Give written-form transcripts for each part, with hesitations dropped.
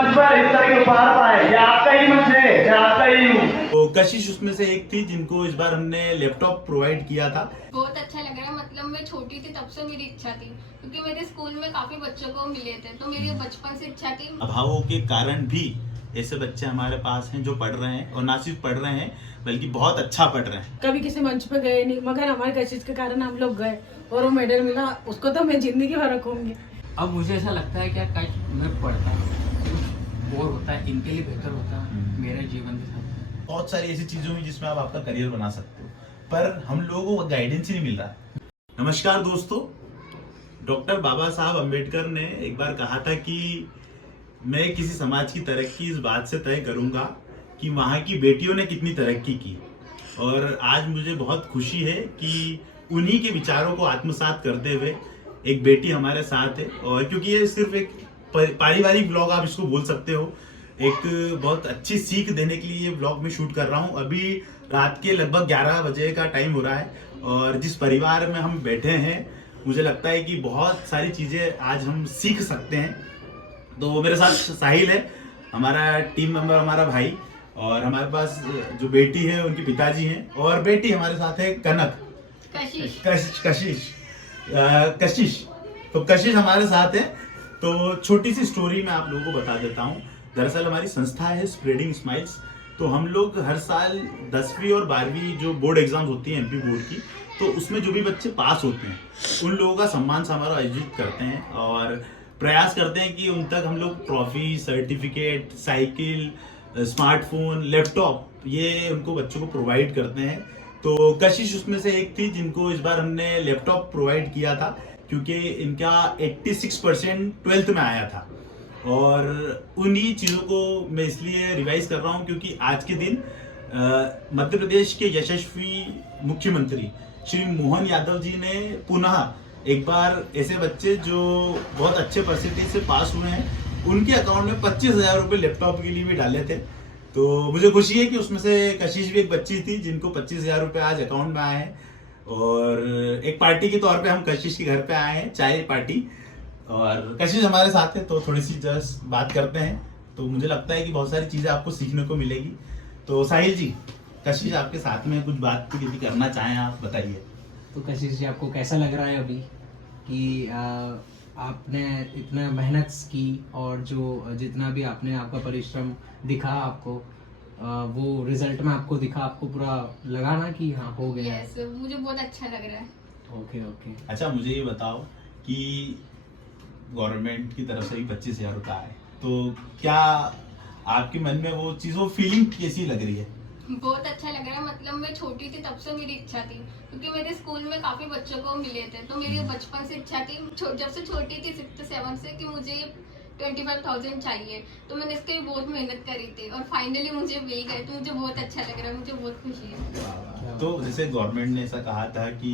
मंच पर इस तरह के उपहार पाए, ये आपका ही मंच है, मैं आपका ही हूँ। तो कशिश उसमें से एक थी जिनको इस बार हमने लैपटॉप प्रोवाइड किया था। बहुत अच्छा लग रहा है। मतलब मैं छोटी थी तब से मेरी इच्छा थी, क्योंकि मेरे स्कूल में काफी बच्चों को मिले थे, तो मेरी बचपन से इच्छा थी। अभावों के कारण भी ऐसे बच्चे हमारे पास हैं जो पढ़ रहे हैं, और ना सिर्फ पढ़ रहे हैं बल्कि बहुत अच्छा पढ़ रहे हैं। कभी किसी मंच पे गए नहीं, मगर हमारे कशिश के कारण हम लोग गए और वो मेडल मिला, उसको तो मैं जिंदगी भर रखूंगी। अब मुझे ऐसा लगता है कि काश मैं पढ़ता बोर होता है, इनके लिए बेहतर होता मेरे जीवन के साथ। बहुत सारी ऐसी चीजों में जिसमें आप आपका करियर बना सकते हो, पर हम लोगों को गाइडेंस ही नहीं मिल रहा। नमस्कार दोस्तों, डॉक्टर बाबा साहब अम्बेडकर ने एक बार कहा था कि मैं किसी समाज की तरक्की इस बात से तय करूंगा कि वहाँ की बेटियों ने कितनी तरक्की की। और आज मुझे बहुत खुशी है कि उन्हीं के विचारों को आत्मसात करते हुए एक बेटी हमारे साथ है। और क्योंकि ये सिर्फ एक पारिवारिक ब्लॉग आप इसको बोल सकते हो, एक बहुत अच्छी सीख देने के लिए ये ब्लॉग में शूट कर रहा हूँ। अभी रात के लगभग 11 बजे का टाइम हो रहा है, और जिस परिवार में हम बैठे हैं मुझे लगता है कि बहुत सारी चीज़ें आज हम सीख सकते हैं। तो वो मेरे साथ साहिल है, हमारा टीम मेंबर, हमारा भाई, और हमारे पास जो बेटी है उनके पिताजी हैं, और बेटी हमारे साथ है कनक, कशिश। तो कशिश हमारे साथ है। तो छोटी सी स्टोरी मैं आप लोगों को बता देता हूँ। दरअसल हमारी संस्था है स्प्रेडिंग स्माइल्स। तो हम लोग हर साल 10वीं और 12वीं जो बोर्ड एग्जाम्स होती हैं एमपी बोर्ड की, तो उसमें जो भी बच्चे पास होते हैं उन लोगों का सम्मान समारोह आयोजित करते हैं, और प्रयास करते हैं कि उन तक हम लोग trophy, certificate, cycle, smartphone, laptop, ये उनको बच्चों को प्रोवाइड करते हैं। तो कशिश उसमें से एक थी जिनको इस बार हमने लैपटॉप प्रोवाइड किया था, क्योंकि इनका 86% 12th में आया था। और उन्हीं चीज़ों को मैं इसलिए रिवाइज कर रहा हूँ क्योंकि आज के दिन मध्य प्रदेश के यशस्वी मुख्यमंत्री श्री मोहन यादव जी ने पुनः एक बार ऐसे बच्चे जो बहुत अच्छे परसेंटेज से पास हुए हैं उनके अकाउंट में 25,000 रुपये लैपटॉप के लिए भी डाले थे। तो मुझे खुशी है कि उसमें से कशिश भी एक बच्ची थी जिनको 25,000 रुपये आज अकाउंट में आए हैं। और एक पार्टी के तौर पे हम कशिश के घर पे आए हैं, चाय पार्टी, और कशिश हमारे साथ है, तो थोड़ी सी जस्ट बात करते हैं। तो मुझे लगता है कि बहुत सारी चीज़ें आपको सीखने को मिलेगी। तो साहिल जी, कशिश आपके साथ में कुछ बात यदि करना चाहें आप बताइए। तो कशिश जी, आपको कैसा लग रहा है अभी कि आपने इतना मेहनत की, और जो जितना भी आपने आपका परिश्रम दिखा आपको, वो रिजल्ट में आपको दिखा, आपको पूरा लगा ना कि हाँ हो गया? यस, मुझे बहुत अच्छा लग रहा है। Okay okay. अच्छा, मुझे ये बताओ कि गवर्नमेंट की तरफ से भी 25,000 रुपये आए, तो क्या आपके मन में वो चीज़, वो फीलिंग कैसी लग रही है? बहुत अच्छा लग रहा है। मतलब मैं छोटी थी तब से मेरी इच्छा थी, क्योंकि मेरे स्कूल में काफी बच्चों को मिले थे, तो मेरी बचपन से इच्छा थी, जब से छोटी थी 6th 7th से, कि मुझे 25,000 चाहिए। तो मैंने इसके लिए बहुत मेहनत करी थी, और फाइनली मुझे मिल गए, तो मुझे बहुत अच्छा लग रहा है, मुझे बहुत खुशी है। तो जैसे गवर्नमेंट ने ऐसा कहा था कि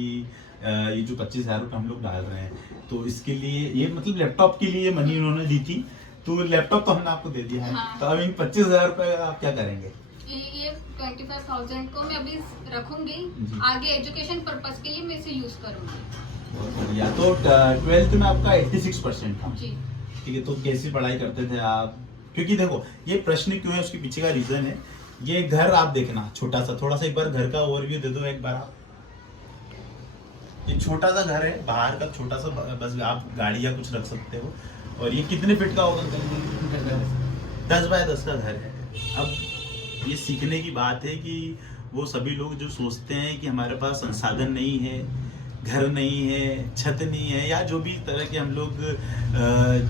ये जो 25,000 रुपये हम लोग डाल रहे हैं, तो इसके लिए ये मतलब लैपटॉप के लिए मनी उन्होंने दी थी, तो लैपटॉप तो हमने आपको दे दिया है। हाँ। तो अब इन 25,000 रुपये आप क्या करेंगे? ये 25,000 को मैं अभी रखूंगी, जी। आगे एजुकेशन पर्पस के लिए मैं इसे यूज करूंगी। बहुत बढ़िया। तो 12th में आपका 86% था, जी। ठीक है। तो कैसी पढ़ाई करते थे आप? क्योंकि देखो, ये प्रश्न क्यों है उसके पीछे का रीजन है। ये घर आप देखना छोटा सा, थोड़ा सा एक बार घर का ओवरव्यू दे दो एक बार आप। ये छोटा सा घर है, बाहर का छोटा सा, बस आप गाड़ी या कुछ रख सकते हो। और ये कितने फीट का होगा? 10 बाय 10 का घर है। अब ये सीखने की बात है कि वो सभी लोग जो सोचते हैं कि हमारे पास संसाधन नहीं है, घर नहीं है, छत नहीं है, या जो भी तरह के हम लोग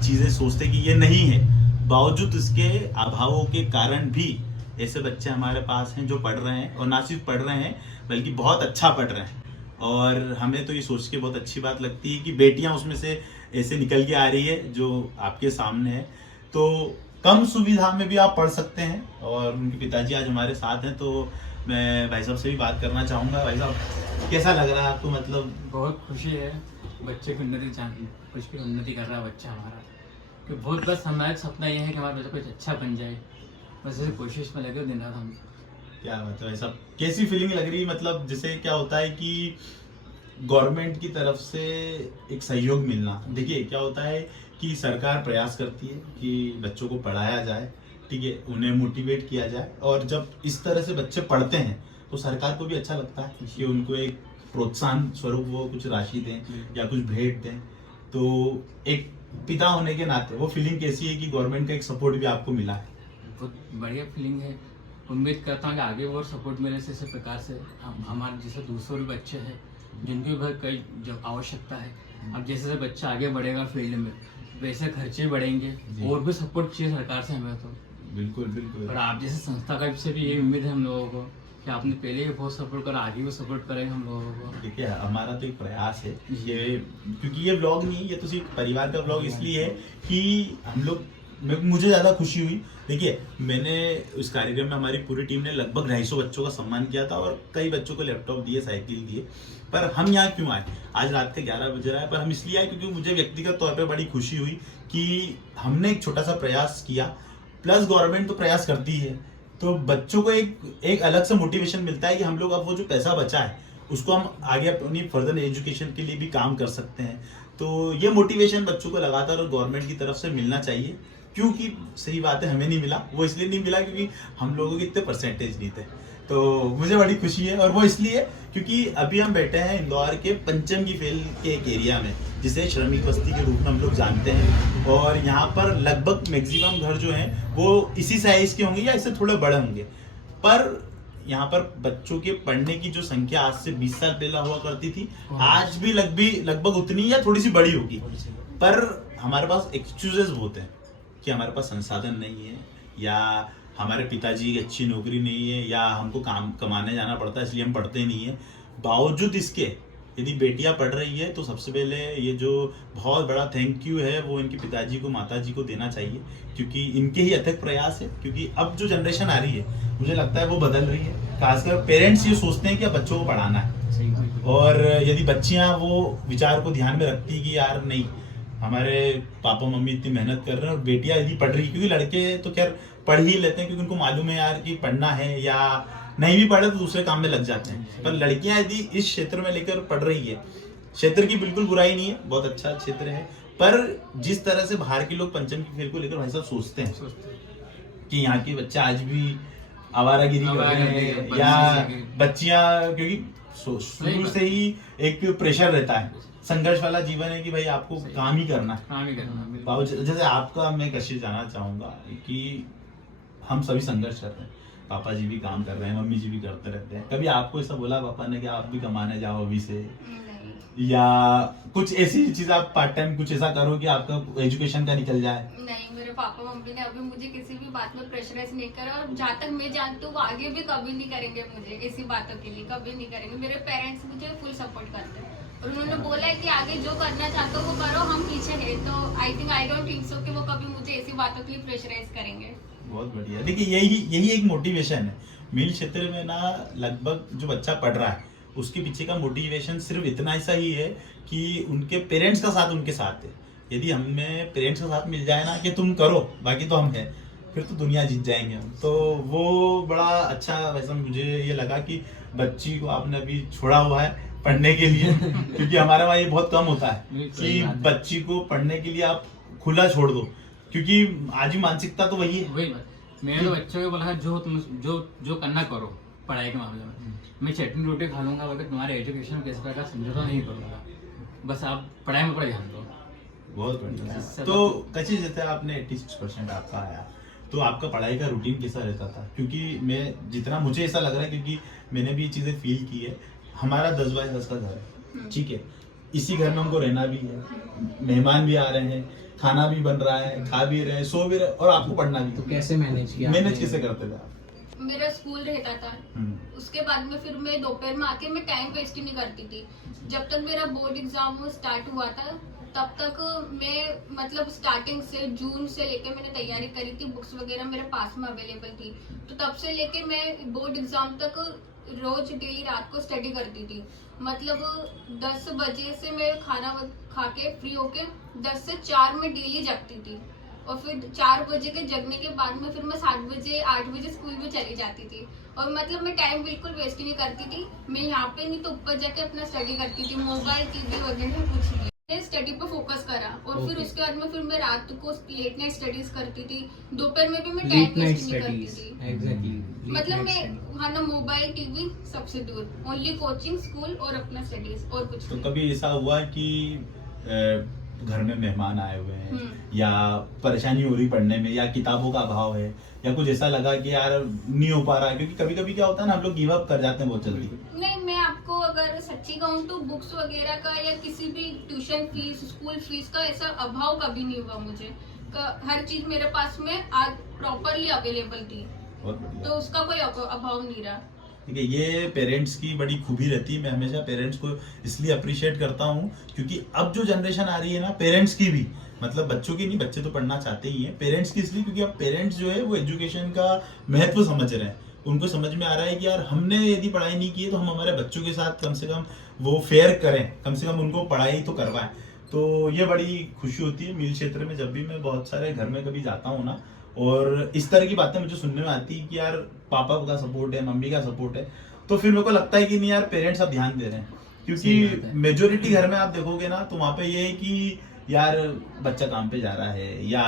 चीज़ें सोचते हैं कि ये नहीं है, बावजूद इसके अभावों के कारण भी ऐसे बच्चे हमारे पास हैं जो पढ़ रहे हैं, और ना सिर्फ पढ़ रहे हैं बल्कि बहुत अच्छा पढ़ रहे हैं। और हमें तो ये सोच के बहुत अच्छी बात लगती है कि बेटियां उसमें से ऐसे निकल के आ रही है जो आपके सामने है। तो कम सुविधा में भी आप पढ़ सकते हैं, और उनके पिताजी आज हमारे साथ हैं। तो मैं भाई साहब से भी बात करना चाहूँगा। भाई साहब, कैसा लग रहा है आपको? मतलब बहुत खुशी है, बच्चे की उन्नति कुछ भी उन्नति कर रहा है बच्चा हमारा, कि बहुत बस हमारा सपना यह है कि हमारा बच्चा कुछ अच्छा बन जाए, बस ऐसे कोशिश में लगे दिन रात हम। क्या मतलब ऐसा कैसी फीलिंग लग रही है? मतलब जैसे क्या होता है कि गवर्नमेंट की तरफ से एक सहयोग मिलना, देखिए क्या होता है कि सरकार प्रयास करती है कि बच्चों को पढ़ाया जाए, ठीक है, उन्हें मोटिवेट किया जाए, और जब इस तरह से बच्चे पढ़ते हैं तो सरकार को भी अच्छा लगता है कि उनको एक प्रोत्साहन स्वरूप वो कुछ राशि दें या कुछ भेंट दें। तो एक पिता होने के नाते वो फीलिंग कैसी है कि गवर्नमेंट का एक सपोर्ट भी आपको मिला है? बहुत बढ़िया फीलिंग है। उम्मीद करता हूँ कि आगे और सपोर्ट मिले से इसी प्रकार से हमारे जैसे दूसरे भी बच्चे हैं जिनकी भी कई जब आवश्यकता है। अब जैसे जैसे बच्चा आगे बढ़ेगा फील्ड में वैसे खर्चे बढ़ेंगे और भी सपोर्ट चाहिए सरकार से हमें तो। बिल्कुल बिल्कुल। और आप जैसे संस्था का से भी ये उम्मीद है हम लोगों को कि आपने पहले भी बहुत सपोर्ट करा, आगे भी सपोर्ट करेंगे हम लोगों को। ठीक है, हमारा तो एक प्रयास है ये, क्योंकि ये व्लॉग नहीं, ये तो सिर्फ परिवार का व्लॉग इसलिए है कि हम लोग, मुझे ज़्यादा खुशी हुई। देखिए, मैंने उस कार्यक्रम में हमारी पूरी टीम ने लगभग 250 बच्चों का सम्मान किया था और कई बच्चों को लैपटॉप दिए, साइकिल दिए। पर हम यहाँ क्यों आए? आज रात के 11 बज रहा है, पर हम इसलिए आए क्योंकि मुझे व्यक्तिगत तौर पे बड़ी खुशी हुई कि हमने एक छोटा सा प्रयास किया, प्लस गवर्नमेंट तो प्रयास करती है, तो बच्चों को एक अलग से मोटिवेशन मिलता है कि हम लोग अब वो जो पैसा बचा है उसको हम आगे अपनी फर्दर एजुकेशन के लिए भी काम कर सकते हैं। तो ये मोटिवेशन बच्चों को लगातार और गवर्नमेंट की तरफ से मिलना चाहिए। क्योंकि सही बात है, हमें नहीं मिला, वो इसलिए नहीं मिला क्योंकि हम लोगों के इतने परसेंटेज नहीं थे। तो मुझे बड़ी खुशी है, और वो इसलिए क्योंकि अभी हम बैठे हैं इंदौर के पंचम की फेल के एक एरिया में जिसे श्रमिक बस्ती के रूप में हम लोग जानते हैं, और यहाँ पर लगभग मैक्सिमम घर जो हैं वो इसी साइज के होंगे या इससे थोड़े बड़े होंगे। पर यहाँ पर बच्चों के पढ़ने की जो संख्या आज से 20 साल पहले हुआ करती थी, आज भी लगभग उतनी या थोड़ी सी बड़ी होगी। पर हमारे पास एक्सक्यूजेस बहुत हैं कि हमारे पास संसाधन नहीं है, या हमारे पिताजी की अच्छी नौकरी नहीं है, या हमको काम कमाने जाना पड़ता है इसलिए हम पढ़ते नहीं है। बावजूद इसके यदि बेटियां पढ़ रही है तो सबसे पहले ये जो बहुत बड़ा थैंक यू है वो इनके पिताजी को, माताजी को देना चाहिए, क्योंकि इनके ही अथक प्रयास है। क्योंकि अब जो जनरेशन आ रही है मुझे लगता है वो बदल रही है, खासकर पेरेंट्स ये सोचते हैं कि अब बच्चों को पढ़ाना है, और यदि बच्चियां वो विचार को ध्यान में रखती कि यार नहीं, हमारे पापा मम्मी इतनी मेहनत कर रहे हैं और बेटियां यदि पढ़ रही, क्योंकि लड़के तो खैर पढ़ ही लेते हैं क्योंकि उनको मालूम है यार कि पढ़ना है, या नहीं भी पढ़े तो दूसरे काम में लग जाते हैं। पर लड़कियां यदि इस क्षेत्र में लेकर पढ़ रही है, क्षेत्र की बिल्कुल बुराई नहीं है, बहुत अच्छा क्षेत्र है, पर जिस तरह से बाहर के लोग पंचम की खेल को लेकर भाई साहब सोचते हैं कि यहाँ के बच्चे आज भी आवारागिरी कर रहे हैं, या बच्चियां, क्योंकि शुरू से ही एक प्रेशर रहता है, संघर्ष वाला जीवन है कि भाई आपको काम ही करना है। जैसे आपका मैं कशिश जाना चाहूंगा कि हम सभी संघर्ष कर रहे हैं, पापा जी भी काम कर रहे हैं, मम्मी जी भी करते रहते हैं। कभी आपको ऐसा बोला पापा ने कि आप भी कमाने जाओ अभी से, या कुछ ऐसी चीज आप पार्ट टाइम कुछ ऐसा करो कि आपका एजुकेशन का निकल जाए? नहीं, मेरे पापा मम्मी ने अभी मुझे किसी भी बात में प्रेशराइज नहीं करा, और जहाँ तक मैं जानती हूँ वो आगे भी कभी नहीं करेंगे मुझे ऐसी बातों के लिए, कभी नहीं करेंगे। मेरे पेरेंट्स मुझे फुल सपोर्ट करते हैं और उन्होंने बोला है कि आगे जो करना चाहते हो वो करो, हम पीछे हैं। तो आई डोंट थिंक सो कि वो कभी मुझे ऐसी बातों के लिए प्रेशराइज करेंगे। बहुत बढ़िया। देखिए, यही एक मोटिवेशन है मिल क्षेत्र में ना। लगभग जो बच्चा पढ़ रहा है उसके पीछे का मोटिवेशन सिर्फ इतना ऐसा ही है कि उनके पेरेंट्स का साथ उनके साथ है। यदि हमें पेरेंट्स का साथ मिल जाए ना कि तुम करो बाकी तो हम हैं, फिर तो दुनिया जीत जाएंगे हम। तो वो बड़ा अच्छा वैसा मुझे ये लगा कि बच्ची को आपने अभी छोड़ा हुआ है पढ़ने के लिए क्योंकि हमारे वहाँ ये बहुत कम होता है कि बच्ची को पढ़ने के लिए आप खुला छोड़ दो, क्योंकि आज ही मानसिकता तो वही है। वही बात मैंने तो बच्चों को बोला जो तुम जो करना करो पढ़ाई के मामले में, मैं चटनी रोटी खा लूंगा, अगर तुम्हारे एजुकेशन किस प्रकार समझौता नहीं करूंगा, बस आप पढ़ाई में पढ़ाई ध्यान दो। बहुत बढ़िया। तो कच्ची जैसे आपने 86% आपका आया, तो आपका पढ़ाई का रूटीन कैसा रहता था? क्योंकि मैं जितना मुझे ऐसा लग रहा है, क्योंकि मैंने भी ये चीजें फील की है, हमारा 10 बाय 10 का घर है, ठीक है, इसी घर में हमको रहना भी है, मेहमान भी आ रहे हैं, खाना भी बन रहा है, खा भी रहे हैं, सो भी रहे, और आपको पढ़ना भी। तो कैसे मैनेज किया? मैनेज कैसे करते थे आप? मेरा स्कूल रहता था, उसके बाद में फिर मैं दोपहर में आके मैं टाइम वेस्ट ही नहीं करती थी। जब तक मेरा बोर्ड एग्जाम स्टार्ट हुआ था तब तक मैं मतलब स्टार्टिंग से जून से लेके मैंने तैयारी करी थी, बुक्स वगैरह मेरे पास में अवेलेबल थी, तो तब से लेके मैं बोर्ड एग्जाम तक रोज डेली रात को स्टडी करती थी। मतलब 10 बजे से मैं खाना खा के फ्री होके 10 से 4 में डेली जगती थी, और फिर 4 बजे के जगने के बाद में फिर मैं 7 बजे 8 बजे स्कूल में चली जाती थी। और मतलब मैं टाइम बिल्कुल वेस्ट नहीं करती थी, मैं यहाँ पे नहीं तो ऊपर जाके अपना स्टडी करती थी, मोबाइल टीवी वगैरह कुछ नहीं। मैंने स्टडी पे फोकस करा और फिर Okay. उसके बाद में फिर मैं रात को लेट नाइट स्टडीज करती थी, दोपहर में भी मैं लेट टाइम नाइट वेस्ट नहीं करती स्टडीज थी। एग्जैक्टली मतलब मैं हाँ ना, मोबाइल टीवी सबसे दूर, ओनली कोचिंग स्कूल और अपना स्टडीज और कुछ तो नहीं। कभी ऐसा हुआ कि घर में मेहमान आए हुए हैं हम्म। या परेशानी हो रही पढ़ने में या किताबों का अभाव है या कुछ ऐसा लगा कि यार नहीं हो पा रहा है, क्योंकि कभी कभी क्या होता है ना, हम लोग गिव अप कर जाते हैं बहुत जल्दी। नहीं, मैं आपको अगर सच्ची कहूँ तो बुक्स वगैरह का या किसी भी ट्यूशन फीस, स्कूल फीस का ऐसा अभाव कभी नहीं हुआ मुझे। हर चीज मेरे पास में आज प्रॉपरली अवेलेबल थी, बहुत बढ़िया। तो उसका कोई अभाव नहीं रहा। ठीक है, ये पेरेंट्स की बड़ी खूबी रहती है। मैं हमेशा पेरेंट्स को इसलिए अप्रिशिएट करता हूँ क्योंकि अब जो जनरेशन आ रही है ना, पेरेंट्स की भी, मतलब बच्चों की नहीं, बच्चे तो पढ़ना चाहते ही हैं, पेरेंट्स की इसलिए क्योंकि अब पेरेंट्स जो है वो एजुकेशन का महत्व समझ रहे हैं। उनको समझ में आ रहा है कि यार हमने यदि पढ़ाई नहीं की है तो हम हमारे बच्चों के साथ कम से कम वो फेयर करें, कम से कम उनको पढ़ाई तो करवाएं। तो ये बड़ी खुशी होती है। मील क्षेत्र में जब भी मैं बहुत सारे घर में कभी जाता हूँ ना, और इस तरह की बातें मुझे सुनने में आती है कि यार पापा का सपोर्ट है, मम्मी का सपोर्ट है, तो फिर मेरे को लगता है कि नहीं यार, पेरेंट्स अब ध्यान दे रहे हैं। सही क्योंकि बात है। मेजोरिटी घर में आप देखोगे ना तो वहाँ पे ये है कि यार बच्चा काम पे जा रहा है या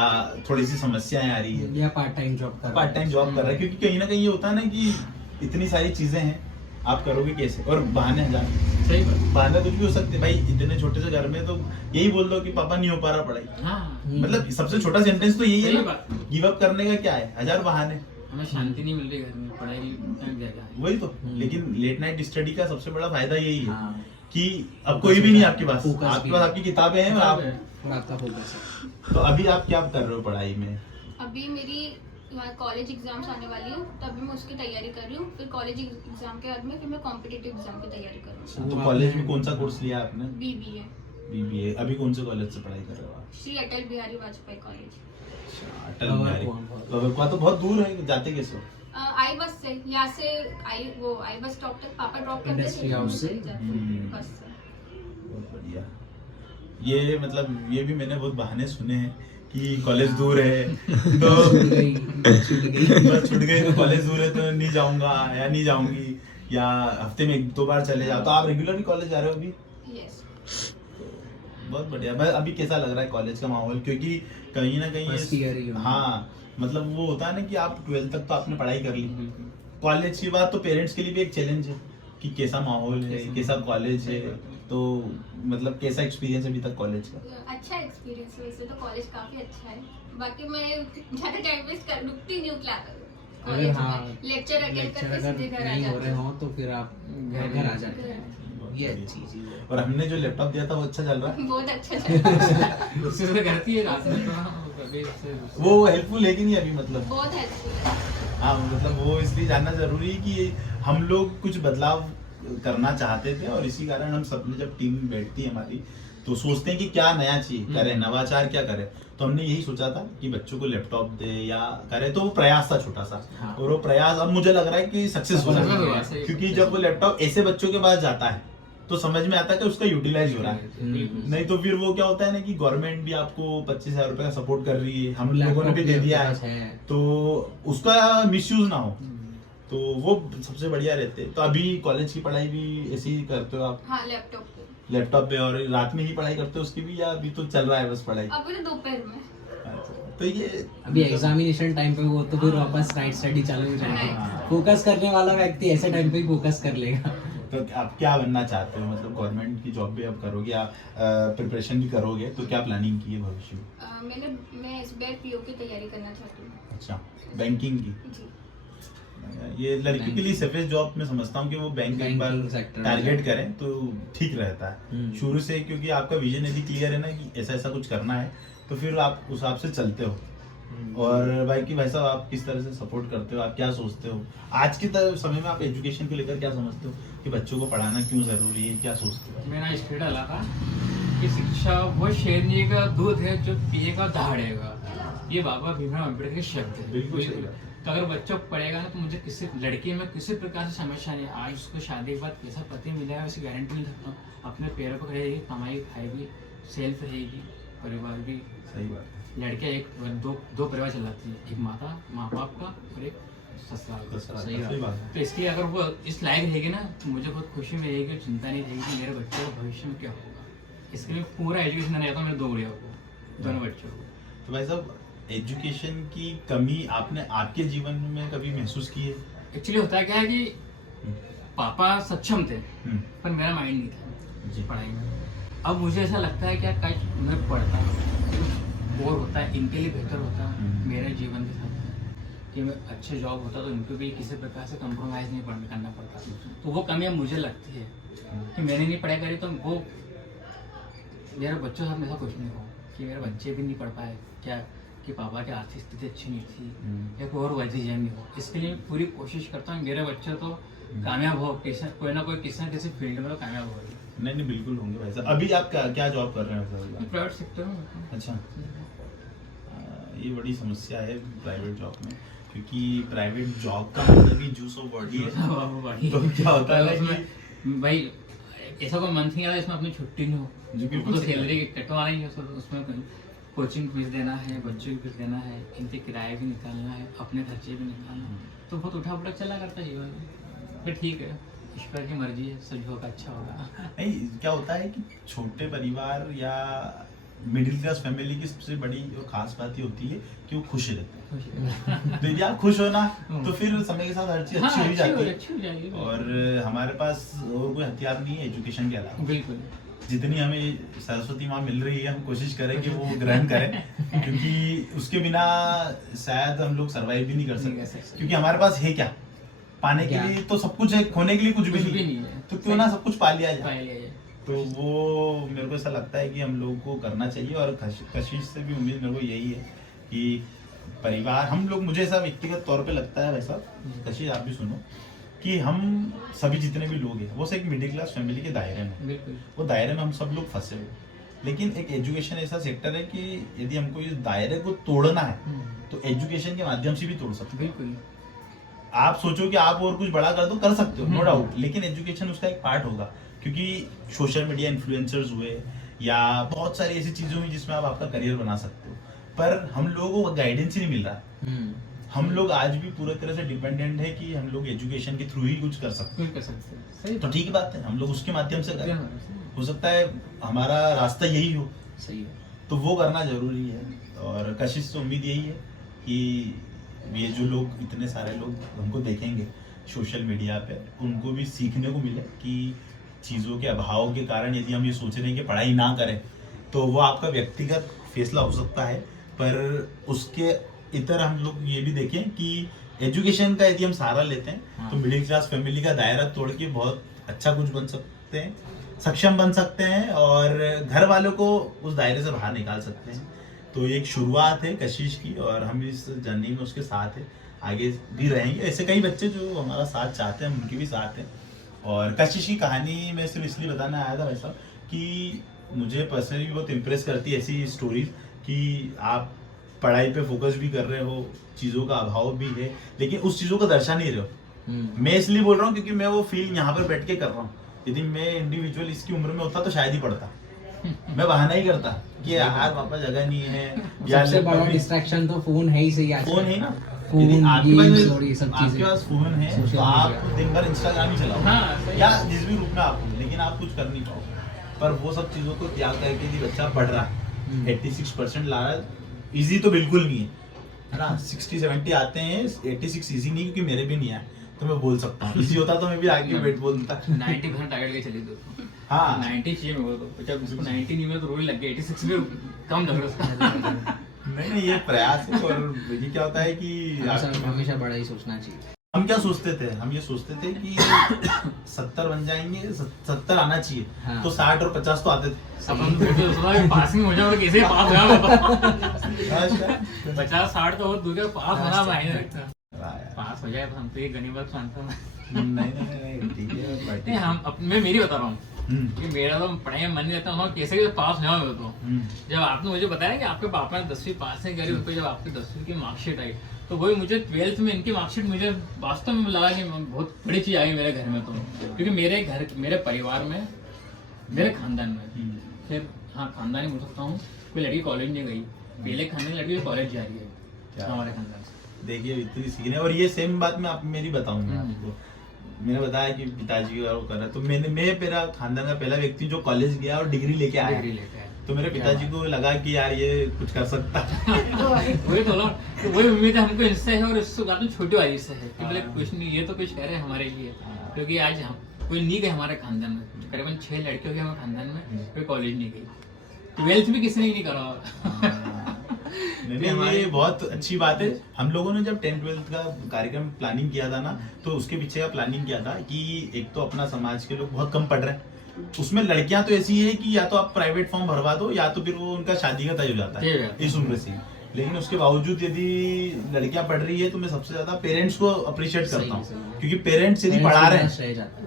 थोड़ी सी समस्याएं आ रही है, या पार्ट टाइम जॉब कर पार्ट टाइम जॉब कर रहा है, क्योंकि कहीं ना कहीं ये होता है ना कि इतनी सारी चीजें हैं, आप करोगे कैसे, और बहाने हजार, सही बात। बहाने कुछ भी हो सकते हैं भाई। इतने छोटे से घर में तो यही बोल दो कि पापा नहीं हो पा रहा पढ़ाई, हाँ, मतलब सबसे छोटा सेंटेंस तो यही है सही ना, बात। गिव अप करने का क्या है, हजार बहाने, हमें शांति नहीं मिल रही घर में, पढ़ाई टाइम ज्यादा है। वही तो। लेकिन लेट नाइट स्टडी का सबसे बड़ा फायदा यही है हाँ। कि अब कोई भी नहीं आपके पास, Focus आपके भी पास है। आपकी किताबें हैं और आप, और आपका फोकस है। तो अभी आप क्या कर रहे हो पढ़ाई में? अभी मेरी यहाँ कॉलेज एग्जाम्स आने वाली है, तो अभी मैं उसकी तैयारी कर रही हूँ। फिर कॉलेज एग्जाम के बाद में फिर मैं कॉम्पिटिटिव एग्जाम की तैयारी करूँगी। तो कॉलेज में कौन सा कोर्स लिया आपने? BBA, BBA. अभी कौन से कॉलेज से पढ़ाई कर रहे हो आप? श्री अटल बिहारी वाजपेयी कॉलेज। अटल बिहारी। तो बहुत दूर है, जाते कैसे हो? आई बस से, यहाँ से आई बस स्टॉप तक पापा ड्रॉप करते Industry house से? बस से। बहुत बढ़िया। ये मतलब ये भी मैंने बहुत बहाने सुने हैं कि कॉलेज दूर है तो बस छूट गई, तो कॉलेज दूर है तो नहीं जाऊंगा या नहीं जाऊंगी, या हफ्ते में 1-2 बार चले जाओ। तो आप रेगुलरली कॉलेज जा रहे हो अभी? यस। बहुत बढ़िया। मैं अभी कैसा लग रहा है कॉलेज का माहौल? क्योंकि कहीं ना First year ही कहीं हो। हाँ, मतलब वो होता है ना कि आप 12th तक तो आपने पढ़ाई कर ली, कॉलेज की बात तो पेरेंट्स के लिए भी एक चैलेंज है कि कैसा माहौल है, कैसा कॉलेज है। तो मतलब कैसा एक्सपीरियंस अभी तक कॉलेज का? अच्छा एक्सपीरियंस है, वैसे तो कॉलेज काफी अच्छा है। बाकी मैं ज्यादा टाइम वेस्ट कर रुकती नहीं हूँ क्लास अगर कॉलेज हाँ में, लेक्चर अटेंड लेक्चर करके अगर सीधे घर आ नहीं हो जाती रहे हूँ। हो तो फिर आप घर आ जाते हैं। ये अच्छी चीज है। और हमने जो लैपटॉप दिया था वो अच्छा चल रहा है? बहुत अच्छा चल रहा है। उससे तो करती है रात में, तो कभी उससे- वो हेल्पफुल है कि नहीं अभी? मतलब बहुत हेल्पफुल है। हाँ, मतलब वो इसलिए जानना जरूरी है कि हम लोग कुछ बदलाव करना चाहते थे और इसी कारण हम सब ने, जब टीम बैठती है हमारी, तो सोचते हैं कि क्या नया चीज करें, नवाचार क्या करें। तो हमने यही सोचा था कि बच्चों को लैपटॉप दे या करे, तो वो प्रयास था छोटा सा। हाँ। और वो प्रयास अब मुझे लग रहा है कि सक्सेस हो Success रहा हुआ, है, सही। क्योंकि जब वो लैपटॉप ऐसे बच्चों के पास जाता है तो समझ में आता है कि उसका यूटिलाइज हो रहा है। नहीं तो फिर वो क्या होता है ना कि गवर्नमेंट भी आपको 25,000 रुपए का सपोर्ट कर रही है, हम लोगों ने भी दे दिया है, तो उसका मिसयूज ना हो, तो वो सबसे बढ़िया रहते। तो अभी कॉलेज की पढ़ाई भी ऐसी ही करते हो आप, हाँ, लैपटॉप पे। लैपटॉप पे, और रात में ही पढ़ाई करते हो उसकी भी, या अभी तो चल रहा है बस पढ़ाई? अभी तो दोपहर में। अच्छा, तो ये अभी एग्जामिनेशन टाइम पे वो तो फिर वापस नाइट स्टडी चालू हो जाएगी। हाँ। फोकस करने वाला व्यक्ति ऐसे टाइम पे ही फोकस कर लेगा। तो आप क्या बनना चाहते हो? मतलब गवर्नमेंट की जॉब भी आप करोगे या प्रिपरेशन भी करोगे, तो क्या प्लानिंग की है भविष्य में? मैं SBI PO की तैयारी करना चाहती हूँ। अच्छा, बैंकिंग की? जी। ये लड़कियों के लिए सेफेस्ट जॉब मैं समझता हूँ कि वो बैंक एक बार Banking sector में टारगेट जाए। करें तो ठीक रहता है शुरू से, क्योंकि आपका विजन यदि क्लियर है ना कि ऐसा ऐसा कुछ करना है, तो फिर आप उस हिसाब से चलते हो। और भाई साहब, आप किस तरह से सपोर्ट करते हो? आप क्या सोचते हो आज के समय में? आप एजुकेशन को लेकर क्या समझते हो कि बच्चों को पढ़ाना क्यों जरूरी है, क्या सोचते हो? मेरा स्टेट डाला था कि शिक्षा वो शेरनी का दूध है जो पिएगा दहाड़ेगा। ये बाबा भीमराव अम्बेडकर के शब्द है। बिल्कुल सही बात। तो अगर बच्चा पढ़ेगा ना तो मुझे किसी लड़की में किसी प्रकार से समस्या नहीं। आज उसको शादी के बाद कैसा पति मिलेगा उसकी गारंटी नहीं सकता हूँ। अपने पैरों पर रहेगी, कमाई खाएगी, सेल्फ रहेगी, परिवार भी। सही बात। लड़कियाँ दो परिवार चलाती है, एक माँ बाप का और एक ससुराल। सही बात है। तो इसलिए अगर वो इस लायक रहेगी ना तो मुझे बहुत खुशी मिलेगी और चिंता नहीं रहेगी कि मेरे बच्चे का भविष्य में क्या होगा। इसके लिए पूरा एजुकेशन देना चाहता हूँ मेरे 2 गुड़िया को, दोनों बच्चों को। तो भाई साहब, एजुकेशन की कमी आपने आपके जीवन में कभी महसूस की है? एक्चुअली होता क्या है कि पापा सक्षम थे हम्म, पर मेरा माइंड नहीं था जी। पढ़ाई में। अब मुझे ऐसा लगता है कि यार काश मैं पढ़ता और होता है, इनके लिए बेहतर होता मेरे जीवन के साथ कि मैं अच्छे जॉब होता तो इनको भी किसी प्रकार से कंप्रोमाइज़ नहीं करना पड़ता। तो वो कमी अब मुझे लगती है कि मैंने नहीं पढ़ाई करी तो वो मेरे बच्चों के साथ ऐसा कुछ नहीं हो कि मेरे बच्चे भी नहीं पढ़ पाए क्या, कि पापा की आर्थिक स्थिति अच्छी नहीं थी या कोई और वजह नहीं हो। इसके लिए मैं पूरी कोशिश करता हूँ मेरे बच्चे तो कामयाब हो, कोई ना किसी फील्ड में तो कामयाब हो। नहीं नहीं, बिल्कुल होंगे भाई साहब। अभी आप क्या जॉब कर रहे हैं सर? प्राइवेट सेक्टर में। अच्छा, ये बड़ी समस्या है प्राइवेट जॉब में, क्योंकि प्राइवेट जॉब का मतलब ही जूस ऑफ बॉडी है। तो क्या होता है कि भाई ऐसा कोई मंथ नहीं आता इसमें अपनी छुट्टी नहीं हो, जी, बिल्कुल तो सही सैलरी कटवाना ही है, उसमें कोचिंग फीस देना है, बच्चों की फीस देना है, इनके किराया भी निकालना है, अपने खर्चे भी निकालना है, तो बहुत उठा पटक चला करता है जीवन में। फिर ठीक है, ईश्वर की मर्जी है, सच होगा अच्छा होगा। नहीं, क्या होता है कि छोटे परिवार या मिडिल क्लास फैमिली की सबसे बड़ी और खास बात ये होती है कि वो खुश रहते हैं। तो यदि आप खुश हो ना तो फिर समय के साथ हर चीज अच्छी हो जाती है। अच्छी हो जाएगी। और हमारे पास और कोई हथियार नहीं है एजुकेशन के अलावा। बिल्कुल, जितनी हमें सरस्वती माँ मिल रही है हम कोशिश करें कि वो ग्रहण करें, क्योंकि उसके बिना शायद हम लोग सरवाइव भी नहीं कर सकते। क्योंकि हमारे पास है क्या, पाने के लिए तो सब कुछ है, खोने के लिए कुछ भी नहीं है, तो क्यों ना सब कुछ पा लिया जाए। तो वो मेरे को ऐसा लगता है कि हम लोगों को करना चाहिए। और कशिश से भी उम्मीद मेरे को यही है कि परिवार, हम लोग, मुझे ऐसा व्यक्तिगत तौर पे लगता है वैसा, कशिश आप भी सुनो, कि हम सभी जितने भी लोग हैं वो सब एक मिडिल क्लास फैमिली के दायरे में, बिल्कुल वो दायरे में हम सब लोग फंसे हुए। लेकिन एक एजुकेशन ऐसा सेक्टर है कि यदि हमको इस दायरे को तोड़ना है तो एजुकेशन के माध्यम से भी तोड़ सकते हैं। बिल्कुल। आप सोचो कि आप और कुछ बड़ा कर दो, कर सकते हो, नो डाउट, लेकिन एजुकेशन उसका एक पार्ट होगा। क्योंकि सोशल मीडिया इन्फ्लुएंसर्स हुए या बहुत सारी ऐसी चीजें हुई जिसमें आप आपका करियर बना सकते हो, पर हम लोगों को गाइडेंस ही नहीं मिल रहा। हम लोग आज भी पूरी तरह से डिपेंडेंट है कि हम लोग एजुकेशन के थ्रू ही कुछ कर सकते हैं। सही तो ठीक बात है, हम लोग उसके माध्यम से करें। हो सकता है हमारा रास्ता यही हो, सही है। तो वो करना जरूरी है। और कशिश से उम्मीद यही है कि ये जो लोग, इतने सारे लोग हमको देखेंगे सोशल मीडिया पे, उनको भी सीखने को मिले कि चीज़ों के अभाव के कारण यदि हम ये सोच रहे हैं कि पढ़ाई ना करें तो वो आपका व्यक्तिगत फैसला हो सकता है, पर उसके इतर हम लोग ये भी देखें कि एजुकेशन का यदि हम सहारा लेते हैं तो मिडिल क्लास फैमिली का दायरा तोड़ के बहुत अच्छा कुछ बन सकते हैं, सक्षम बन सकते हैं और घर वालों को उस दायरे से बाहर निकाल सकते हैं। तो ये एक शुरुआत है कशिश की और हम इस जर्नी में उसके साथ हैं, आगे भी रहेंगे। ऐसे कई बच्चे जो हमारा साथ चाहते हैं, उनके भी साथ हैं। और कशिश की कहानी मैं सिर्फ इसलिए बताना आया था वैसा कि मुझे पर्सनली बहुत इम्प्रेस करती है ऐसी स्टोरीज कि आप पढ़ाई पे फोकस भी कर रहे हो, चीज़ों का अभाव भी है, लेकिन उस चीज़ों को दर्शा नहीं रहे हो। मैं इसलिए बोल रहा हूँ क्योंकि मैं वो फील यहाँ पर बैठ के कर रहा हूँ। यदि मैं इंडिविजुअल इसकी उम्र में होता तो शायद ही पढ़ता। मैं बहाना ही करता कि यार पापा जगह नहीं है, या सबसे बड़ा डिस्ट्रैक्शन तो फोन है ही सही आज। फोन है ना, फोन, यदि गेम्स और ये सब आपके चीजें। पास फोन है सोशल तो आप मीडिया। दिन भर इंस्टाग्राम ही चलाओ, हाँ, सही या जिस भी रूप में आप हो, लेकिन आप कुछ कर नहीं पाओ। पर वो सब चीज़ों को त्याग करके यदि बच्चा पढ़ रहा है, 86% ला रहा है, ईजी तो बिल्कुल नहीं है ना। 60-70 आते हैं, 86 ईजी नहीं, क्योंकि मेरे भी नहीं आया तो मैं बोल सकता हूँ। ईजी होता तो मैं भी आगे बैठ बोलता। 90% टारगेट के चली तो हाँ 90 चाहिए मेरे को, तो जब उसको 90 नहीं मिला तो रोने लग गया। 86 में कम लग रहा उसका। नहीं, ये प्रयास है। और ये क्या होता है कि हमेशा बड़ा ही सोचना चाहिए। हम क्या सोचते थे, हम ये सोचते थे कि 70 बन जाएंगे, 70 आना चाहिए, हाँ। तो 60 और 50 तो आते थे। अपन तो सोचा कि पासिंग हो जाए, कैसे पास हो जाए। अच्छा। 50-60 तो बहुत दूर है, पास होना मायने रखता है। नहीं पास हो जाए तो हम तो ये गनीमत मानता हूँ। नहीं, ठीक है। नहीं, मैं मेरी बता रहा हूँ हम्म, कि मेरा तो पढ़ाई में मन नहीं रहता, उन्होंने कैसे कैसे पास हो जाओ मेरे तो। हम्म, जब आपने मुझे बताया कि आपके पापा ने 10वीं पास नहीं करी, उसको जब आपकी 10वीं की मार्कशीट आई तो वही मुझे 12th में इनकी मार्कशीट मुझे वास्तव में लगा कि बहुत बड़ी चीज़ आई मेरे घर में। तो क्योंकि मेरे परिवार में, मेरे खानदान में, फिर हाँ खानदान ही बोल सकता हूँ, कोई लड़की कॉलेज नहीं गई, पहले खानदान की लड़की कॉलेज जा रही है क्या? हमारे खानदान से। देखिए इतनी सीखने। और ये सेम बात मैं मेरी बताऊंगा आपको। मैंने बताया कि पिताजी का वो कर रहा है, तो मैं मेरा खानदान का पहला व्यक्ति जो कॉलेज गया और डिग्री लेके आया। डिग्री लेके आया। तो मेरे पिताजी को लगा कि यार ये कुछ कर सकता है। वही तो ना, तो वही उम्मीद है हमको इनसे है और इससे बात में छोटी वाली से है कि बोले कुछ नहीं, ये तो कुछ कह रहे हैं हमारे लिए, क्योंकि आज हम कोई नहीं गए हमारे खानदान में, करीबन 6 लड़के हो गए हमारे खानदान में, कोई कॉलेज नहीं गई, 12th भी किसी ने नहीं करा। नहीं, ये बहुत अच्छी बात है। हम लोगों ने जब 10th-12th का कार्यक्रम प्लानिंग किया था ना, तो उसके पीछे का प्लानिंग किया था कि एक तो अपना समाज के लोग बहुत कम पढ़ रहे हैं, उसमें लड़कियां तो ऐसी है कि या तो आप प्राइवेट फॉर्म भरवा दो या तो फिर वो उनका शादी का तय हो जाता है इस उम्र से। लेकिन उसके बावजूद यदि लड़कियां पढ़ रही है तो मैं सबसे ज्यादा पेरेंट्स को अप्रिशिएट करता हूँ, क्योंकि पेरेंट्स यदि पढ़ा रहे हैं,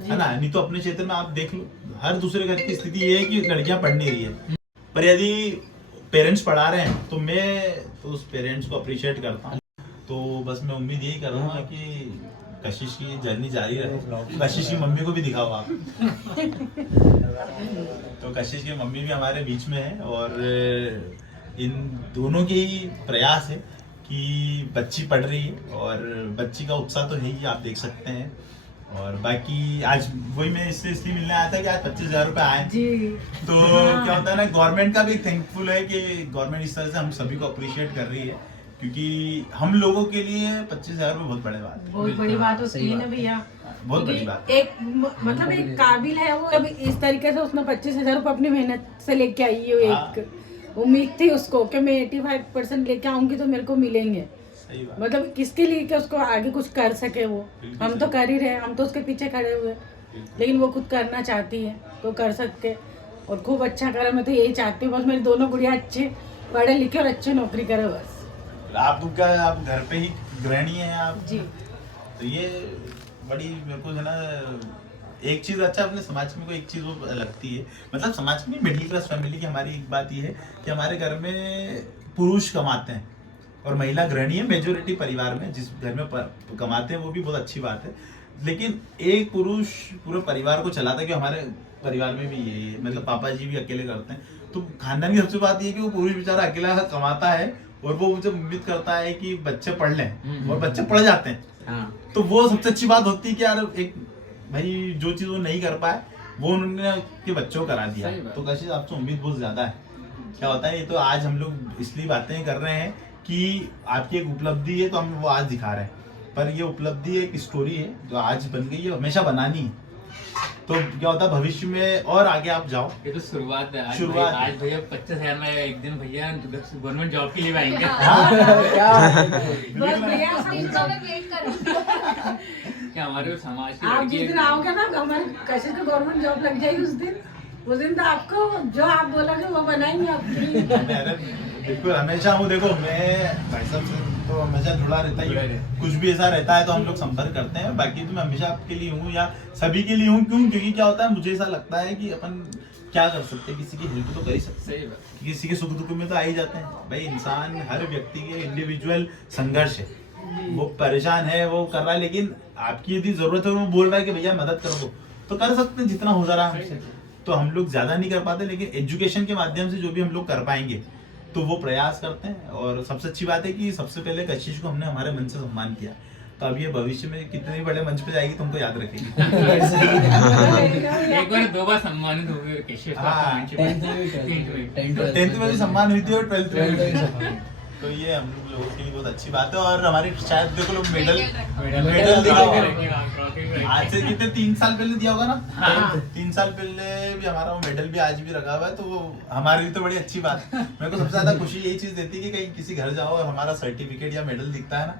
है ना, नहीं तो अपने क्षेत्र में आप देख लो हर दूसरे घर की स्थिति ये है कि लड़कियां पढ़ नहीं रही है, पर यदि पेरेंट्स पढ़ा रहे हैं तो मैं तो उस पेरेंट्स को अप्रिशिएट करता हूँ। तो बस मैं उम्मीद यही कर रहा हूँ कि कशिश की जर्नी जारी रहे। कशिश की मम्मी को भी दिखाओ आप। तो कशिश की मम्मी भी हमारे बीच में है और इन दोनों के ही प्रयास है कि बच्ची पढ़ रही है और बच्ची का उत्साह तो है ही, आप देख सकते हैं। और बाकी आज वही मैं इससे इसलिए मिलने आया था कि आज 25,000 रुपये आए जी। तो क्या होता है ना, गवर्नमेंट का भी थैंकफुल है कि गवर्नमेंट इस तरह से हम सभी को अप्रिशिएट कर रही है, क्योंकि हम लोगों के लिए 25,000 रुपये बहुत बड़ी बात है, बहुत बड़ी बात होती है ना भैया, बहुत बड़ी बात है। एक मतलब एक काबिल है वो, अब इस तरीके से उसने 25,000 रुपये अपनी मेहनत से लेके आई है। एक उम्मीद थी उसको कि मैं 85% लेके आऊंगी तो मेरे को मिलेंगे, सही बात। मतलब किसके लिए कि उसको आगे कुछ कर सके वो। हम तो कर ही रहे हैं, हम तो उसके पीछे खड़े हुए, लेकिन वो खुद करना चाहती है तो कर सकते और खूब अच्छा करे। मैं तो यही चाहती हूँ बस मेरी दोनों गुड़िया अच्छे पढ़े लिखे और अच्छी नौकरी करे बस। आप घर पे ही गृहिणी हैं आप जी। तो ये बड़ी मेरे को है ना एक चीज अच्छा अपने समाज में को एक चीज वो लगती है, मतलब समाज में मिडिल क्लास फैमिली की हमारी एक बात ये है कि हमारे घर में पुरुष कमाते हैं और महिला गृहिणी है। मेजोरिटी परिवार में जिस घर में कमाते हैं वो भी बहुत अच्छी बात है, लेकिन एक पुरुष पूरे परिवार को चलाता है, कि हमारे परिवार में भी यही है, मतलब पापा जी भी अकेले करते हैं। तो खानदान की सबसे बात ये है कि वो पुरुष बेचारा अकेला कमाता है और वो मुझे उम्मीद करता है कि बच्चे पढ़ लें और बच्चे पढ़ जाते हैं। तो वो सबसे अच्छी बात होती है कि यार एक भाई जो चीज वो नहीं कर पाए वो उन्होंने के बच्चों को करा दिया। तो कशिश आपसे उम्मीद बहुत ज्यादा है। क्या होता है, ये तो आज हम लोग इसलिए बातें कर रहे हैं कि आपकी एक उपलब्धि है तो हम वो आज दिखा रहे हैं, पर ये उपलब्धि एक स्टोरी है जो आज बन गई है, हमेशा बनानी है। तो क्या होता है भविष्य में और आगे आप जाओ, ये तो शुरुआत है। शुरुआत आज भैया 25,000 में एक दिन भैया गवर्नमेंट जॉब के लिए आएंगे। बस भैया इनका मैं वेट करूँ। क्या हमारे समाज की आप लड़की जिस दिन है- आओगे ना हमारे कशिश को गवर्नमेंट जॉब लग जाएगी उस दिन तो आपको जो आप बोलोगे वो बनाएंगे आपकी। बिल्कुल हमेशा हूँ। देखो मैं भाई साहब से तो हमेशा जुड़ा रहता ही हूँ, कुछ भी ऐसा रहता है तो हम लोग संपर्क करते हैं। बाकी तो मैं हमेशा आपके लिए हूँ या सभी के लिए हूँ। क्यों? क्योंकि क्या होता है मुझे ऐसा लगता है कि अपन क्या कर सकते हैं, किसी की हेल्प तो कर ही सकते सही बात। हैं, किसी के सुख दुख में तो आ ही जाते हैं। भाई इंसान हर व्यक्ति के इंडिविजुअल संघर्ष है, वो परेशान है वो कर रहा है, लेकिन आपकी यदि जरूरत है वो बोल रहा है कि भैया मदद कर दो तो कर सकते हैं जितना हो जा रहा है हमसे। तो हम लोग ज्यादा नहीं कर पाते, लेकिन एजुकेशन के माध्यम से जो भी हम लोग कर पाएंगे तो वो प्रयास करते हैं। और सबसे अच्छी बात है कि सबसे पहले कशिश को हमने हमारे मन से सम्मान किया, तो अब ये भविष्य में कितने भी बड़े मंच पे जाएगी तुमको याद रखेगी। एक बार 2 बार सम्मानित हो गए केशव का। हाँ, 10th में भी सम्मान हुई थी और 12th में भी। तो ये हम लोगों के लिए बहुत अच्छी बात है। और हमारे शायद देखो लोग मेडल दिखा होगा। आज से कितने 3 साल पहले दिया होगा ना, 3 साल पहले भी हमारा वो मेडल भी आज भी रखा हुआ है। तो वो हमारे लिए तो बड़ी अच्छी बात है। मेरे को सबसे ज्यादा खुशी यही चीज देती है कि कहीं किसी घर जाओ और हमारा सर्टिफिकेट या मेडल दिखता है ना,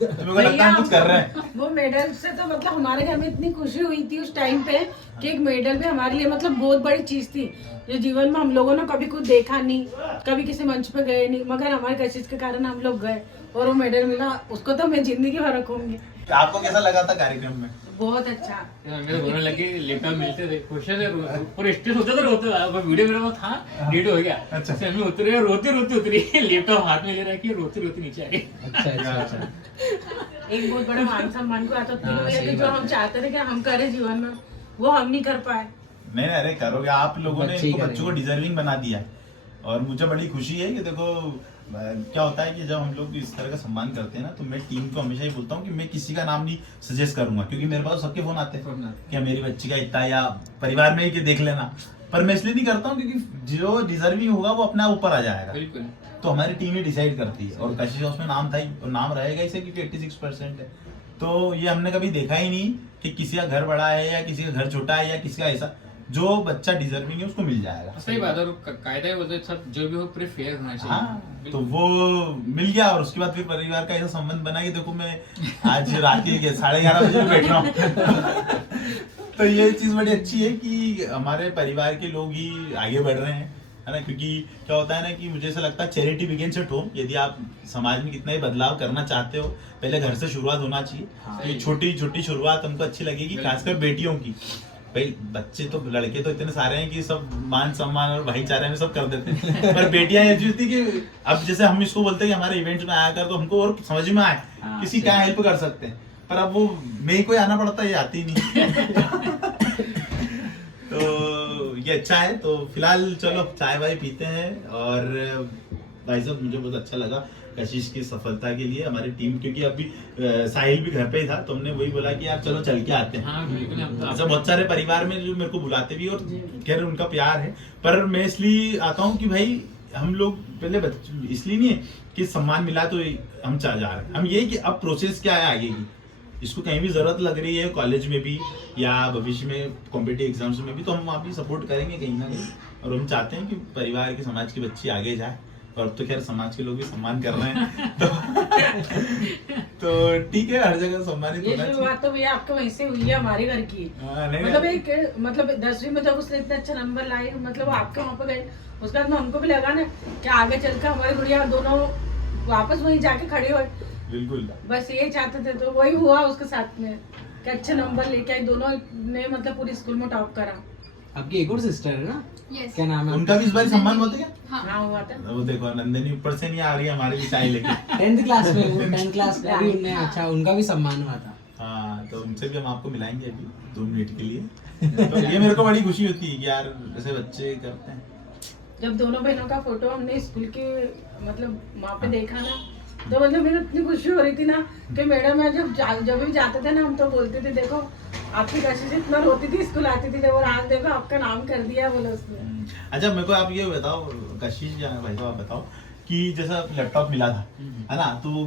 तो मेरे को लगता है हम कुछ कर रहे हैं। वो मेडल से तो मतलब हमारे घर में इतनी खुशी हुई थी उस टाइम पे कि एक मेडल भी हमारे लिए मतलब बहुत बड़ी चीज थी, जो जीवन में हम लोगों ने कभी कुछ देखा नहीं, कभी किसी मंच पे गए नहीं, मगर हमारे कशिश के कारण हम लोग गए और वो मेडल मिला, उसको तो मैं जिंदगी भर रखूंगी। आपको कैसा लगा था कार्यक्रम में? बहुत अच्छा। मेरे रोने लगे, लैपटॉप मिलते थे, खुश थे, पूरे स्टेज होते थे, रोते थे। वीडियो मेरे वो था, डिलीट हो गया। अच्छा। फिर हम उतरे, रोते उतरी, लैपटॉप हाथ में ले रहा है, रोते नीचे आ गए। अच्छा। एक बहुत बड़ा मान सम्मान को आता हाँ, था सही जो बात हम चाहते थे कि हम करें जीवन में, वो हम नहीं कर पाए। नहीं अरे करोगे, आप लोगों ने बच्चे इनको करेंगे। बच्चों को डिजर्विंग बना दिया है। और मुझे बड़ी खुशी है कि देखो क्या होता है कि जब हम लोग इस तरह का सम्मान करते हैं ना, तो मैं टीम को हमेशा ही बोलता हूँ कि मैं किसी का नाम नहीं सजेस्ट करूंगा, क्योंकि मेरे पास सबके फोन आते हैं कि मेरी बच्ची का इतना, या परिवार में ही कि देख लेना। पर मैं इसलिए नहीं करता हूँ क्योंकि जो डिजर्विंग होगा वो अपने आप ऊपर आ जाएगा। बिल्कुल। तो हमारी टीम ही डिसाइड करती है, और कशिश उसमें नाम था ही और नाम रहेगा इसे, क्योंकि 86% है। तो ये हमने कभी देखा ही नहीं कि किसी का घर बड़ा है या किसी का घर छोटा है या किसी का ऐसा, जो बच्चा डिजर्विंग है उसको मिल जाएगा। सही बात है, और कायदा है सब जो भी हो पूरे फेयर होना चाहिए। हाँ, तो वो मिल गया, और उसके बाद फिर परिवार का ऐसा संबंध बना कि देखो मैं आज रात के 11:30 बजे बैठ रहा हूँ। तो ये चीज बड़ी अच्छी है कि हमारे परिवार के लोग ही आगे बढ़ रहे हैं, है ना। क्योंकि क्या होता है ना कि मुझे ऐसा लगता है चैरिटी बिगिंस एट होम। यदि आप समाज में कितना ही बदलाव करना चाहते हो, पहले घर से शुरुआत होना चाहिए। तो ये छोटी छोटी शुरुआत हमको अच्छी लगेगी, खासकर बेटियों की। भाई बच्चे तो, लड़के तो इतने सारे हैं कि सब मान सम्मान और भाईचारे में सब कर देते हैं, पर बेटियां ऐसी होती कि अब जैसे हम इसको बोलते हैं कि हमारे इवेंट में आया कर, तो हमको और समझ में आए किसी क्या हेल्प कर सकते हैं, पर अब वो मेरे को आना पड़ता है, ये आती नहीं। तो ये अच्छा है। तो फिलहाल चलो चाय वाय पीते हैं। और भाई साहब मुझे बहुत अच्छा लगा कशिश की सफलता के लिए हमारी टीम, क्योंकि अभी साहिल भी घर पे ही था, तो हमने वही बोला कि यार चलो चल के आते हैं। हाँ बिल्कुल। ऐसा बहुत सारे परिवार में जो मेरे को बुलाते भी, और खैर उनका प्यार है, पर मैं इसलिए आता हूँ कि भाई हम लोग पहले इसलिए नहीं है कि सम्मान मिला तो हम जा रहे हैं, हम ये कि अब प्रोसेस क्या है आगे की, इसको कहीं भी जरूरत लग रही है कॉलेज में भी या भविष्य में कॉम्पिटिटिव एग्जाम्स में भी, तो हम वहाँ भी सपोर्ट करेंगे कहीं ना कहीं। और हम चाहते हैं कि परिवार के समाज की बच्ची आगे जाए, और अब तो खैर समाज के लोग भी सम्मान कर रहे हैं। तो ठीक है, हर जगह सम्मानित ये होना चाहिए। शुरुआत तो भैया आपके वहीं से हुई है, हमारे घर की। नहीं, मतलब एक मतलब 10वीं में जब उसने इतना अच्छा नंबर लाई, मतलब वो आपके वहाँ पे गए, उसके बाद में हमको भी लगा ना कि आगे चलकर हमारे गुड़िया दोनों वापस वहीं जाके खड़े हुए। बिल्कुल, बस ये चाहते थे, तो वही हुआ उसके साथ में कि अच्छे नंबर लेके आई, दोनों ने मतलब पूरी स्कूल में टॉप करा। आपकी एक और सिस्टर है ना, Yes. क्या नाम है उनका भी इस बार सम्मान हुआ था क्या? हाँ हुआ था। वो देखो नंदिनी ऊपर से नहीं आ रही है हमारे लिए चाय लेके। 10th क्लास में, वो 10th क्लास में अभी उनने, अच्छा उनका भी सम्मान हुआ था। हाँ, तो उनसे भी हम आपको मिलाएंगे अभी 2 मिनट के लिए। तो ये मेरे को बड़ी खुशी होती है कि यार ऐसे बच्चे करते हैं। जब दोनों बहनों का फोटो हमने स्कूल के मतलब वहाँ पे देखा ना, तो मतलब मेरे इतनी खुशी हो रही थी ना कि मैडम जब भी जाते थे ना, हम तो बोलते थे देखो आपकी कशिश इतना रोती थी स्कूल आती थी जब, और आज देखो आपका नाम कर दिया बोलो उसने। अच्छा मेरे को आप ये बताओ कशिश या भाई साहब आप बताओ कि जैसा लैपटॉप मिला था, है ना, तो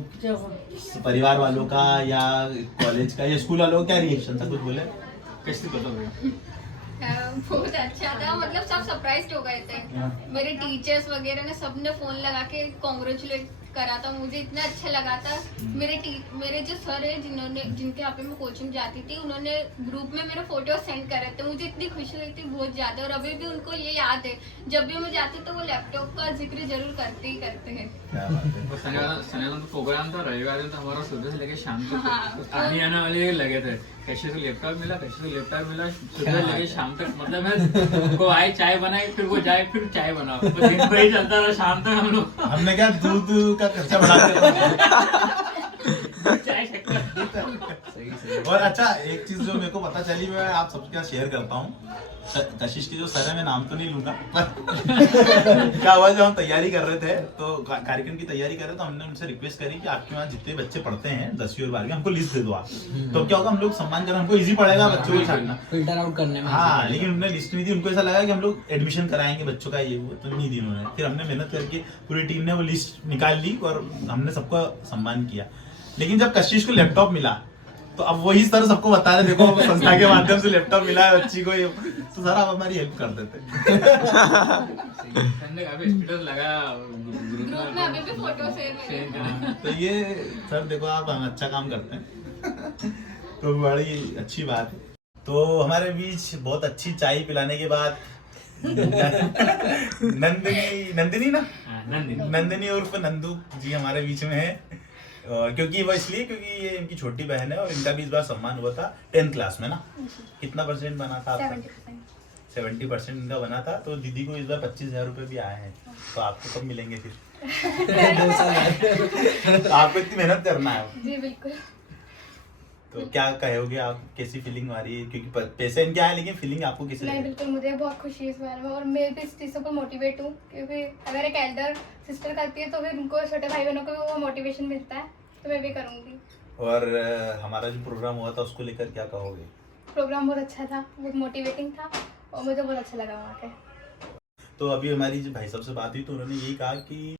परिवार वालों का या कॉलेज का या स्कूल वालों का क्या रिएक्शन था, कुछ बोले? कैसे बताओ भैया? बहुत अच्छा था, मतलब सब सरप्राइज्ड हो गए थे। मेरे टीचर्स वगैरह ने सबने फोन लगा के कॉन्ग्रेचुलेट करा था, मुझे इतना अच्छा लगा था। मेरे जो सर है जिनके यहाँ पे मैं कोचिंग जाती थी, उन्होंने ग्रुप में मेरे फोटो सेंड करे थे, मुझे इतनी खुशी हुई थी बहुत ज्यादा। और अभी भी उनको ये याद है, जब भी मैं जाती तो वो लैपटॉप का जिक्र जरूर करते ही करते हैं। शनिवार तो प्रोग्राम था, रविवार तो हमारा सुबह से लेके शाम तक हाँ, आने वाले लगे थे। कैसे तो लैपटॉप मिला, कैसे तो लैपटॉप मिला, सुबह से लेके शाम तक, मतलब है को आए चाय बनाए, फिर वो जाए फिर चाय बनाओ, तो दिन भर ही चलता रहा शाम तक। हम लोग हमने क्या दूध का खर्चा बढ़ा दिया। चाय शक्कर। और अच्छा एक चीज जो मेरे को पता चली, मैं आप सबके साथ शेयर करता हूँ। कशिश के जो सर है, मैं नाम तो नहीं लूंगा, क्या हुआ जब हम तैयारी कर रहे थे, तो कार्यक्रम की तैयारी कर रहे थे, तो हमने उनसे रिक्वेस्ट करी कि आपके वहाँ जितने बच्चे पढ़ते हैं 10वीं और 12वीं, हमको लिस्ट दे दो आप। तो क्या होगा, हम लोग सम्मान करना, हमको इजी पड़ेगा बच्चों को छांटना, फिल्टर आउट करने में। हाँ, लेकिन उन्होंने लिस्ट नहीं दी। उनको ऐसा लगा कि हम लोग एडमिशन कराएंगे बच्चों का, ये वो, तो नहीं दी उन्होंने। फिर हमने मेहनत करके पूरी टीम ने वो लिस्ट निकाल ली और हमने सबका सम्मान किया। लेकिन जब कशिश को लैपटॉप मिला, तो अब वही सर सबको बता रहे, देखो संस्था के माध्यम से लैपटॉप मिला है बच्ची को, तो सर आप हमारी हेल्प कर देते। काफी स्टेटस लगा ग्रुप में, अभी भी फोटो सेव। तो ये सर देखो आप अच्छा काम करते हैं, तो बड़ी अच्छी बात है। तो हमारे बीच बहुत अच्छी चाय पिलाने के बाद नंदिनी ना, नंदिनी उर्फ नंदू जी हमारे बीच में है। क्योंकि वो इसलिए क्योंकि ये इनकी छोटी बहन है, और इनका भी इस बार सम्मान हुआ था 10th क्लास में ना। कितना % बना था आपका? 70% इनका बना था। तो दीदी को इस बार 25,000 रुपये भी आए हैं, तो आपको कब मिलेंगे फिर? तो आपको इतनी मेहनत करना है। जी बिल्कुल। तो बहुत अच्छी बात है। तो हमारे बीच बहुत अच्छी चाय पिलाने के बाद नंदिनी उर्फ नंदू जी हमारे बीच में है। क्योंकि वो इसलिए क्योंकि ये इनकी छोटी बहन है, और इनका भी इस बार सम्मान हुआ था 10th क्लास में ना। कितना % बना था आपका? 70% इनका बना था। तो दीदी को इस बार 25,000 रुपये भी आए हैं, तो आपको कब मिलेंगे फिर? जी बिल्कुल। तो क्या कहोगे आप, कैसी फीलिंग आ रही है, क्योंकि पैसे इनके आए लेकिन फीलिंग आपको कैसी नहीं लग रही है? बिल्कुल, मुझे बहुत खुशी है इस बारे में, और मैं भी इस चीज़ से बहुत मोटिवेट हूँ, क्योंकि अगर एक एल्डर सिस्टर करती है तो फिर उनको छोटे भाई बहनों को भी वो मोटिवेशन मिलता है, तो मैं भी करूँगी। और हमारा जो प्रोग्राम हुआ था उसको लेकर क्या कहोगे? प्रोग्राम बहुत अच्छा था, बहुत मोटिवेटिंग था, और मुझे बहुत अच्छा लगा वहाँ के। तो अभी हमारी जो भाई साहब से बात हुई तो उन्होंने यही कहा कि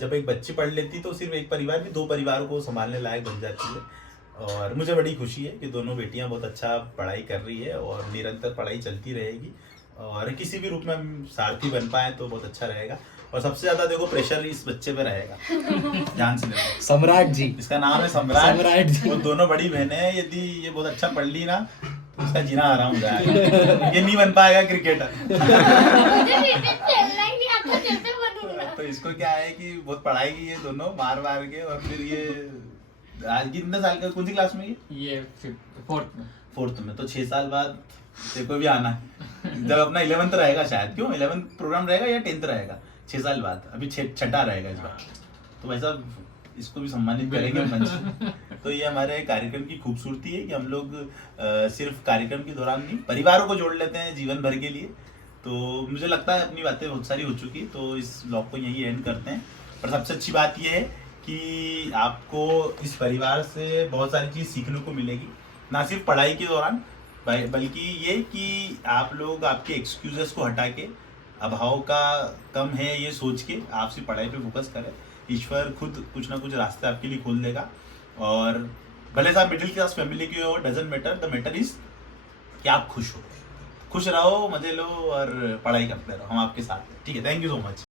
जब एक बच्ची पढ़ लेती तो सिर्फ एक परिवार भी 2 परिवारों को संभालने लायक बन जाती है। और मुझे बड़ी खुशी है कि दोनों बेटियां बहुत अच्छा पढ़ाई कर रही है और निरंतर पढ़ाई चलती रहेगी, और किसी भी रूप में हम सारथी बन पाए तो बहुत अच्छा रहेगा। और सबसे ज्यादा देखो प्रेशर इस बच्चे पे रहेगा, ध्यान से देखो, सम्राट जी, इसका नाम है सम्राट। सम्राट जी। वो दोनों बड़ी बहनें हैं, यदि ये बहुत अच्छा पढ़ ली ना तो इसका जीना आराम हो जाएगा। ये नहीं बन पाएगा क्रिकेटर। मुझे क्रिकेट खेलना ही नहीं आता, कैसे बनूंगा? तो इसको क्या है कि बहुत पढ़ाई की है दोनों मार मार के, और फिर ये आज कितने साल का, कौन सी क्लास में ये? 4th में। तो 6 साल बाद तेरे को भी आना है, जब अपना 11th रहेगा शायद, क्यों 11th प्रोग्राम रहेगा या 10th रहेगा? 6 साल बाद, अभी 6ठा रहेगा इस बार। तो भाई साहब इसको भी सम्मानित करेंगे मंच। तो ये हमारे कार्यक्रम की खूबसूरती है कि हम लोग सिर्फ कार्यक्रम के दौरान नहीं, परिवारों को जोड़ लेते हैं जीवन भर के लिए। तो मुझे लगता है अपनी बातें बहुत सारी हो चुकी, तो इस ब्लॉग को यही एंड करते हैं। पर सबसे अच्छी बात यह है कि आपको इस परिवार से बहुत सारी चीज़ सीखने को मिलेगी, ना सिर्फ पढ़ाई के दौरान, बल्कि ये कि आप लोग आपके एक्सक्यूजेस को हटा के, अभाव का कम है ये सोच के आप सिर्फ पढ़ाई पे फोकस करें। ईश्वर खुद कुछ ना कुछ रास्ते आपके लिए खोल देगा। और भले से आप मिडिल क्लास फैमिली की हो, doesn't matter, the matter is कि आप खुश हो, खुश रहो, मजे लो और पढ़ाई करते रहो, हम आपके साथ हैं। ठीक है, थैंक यू सो मच।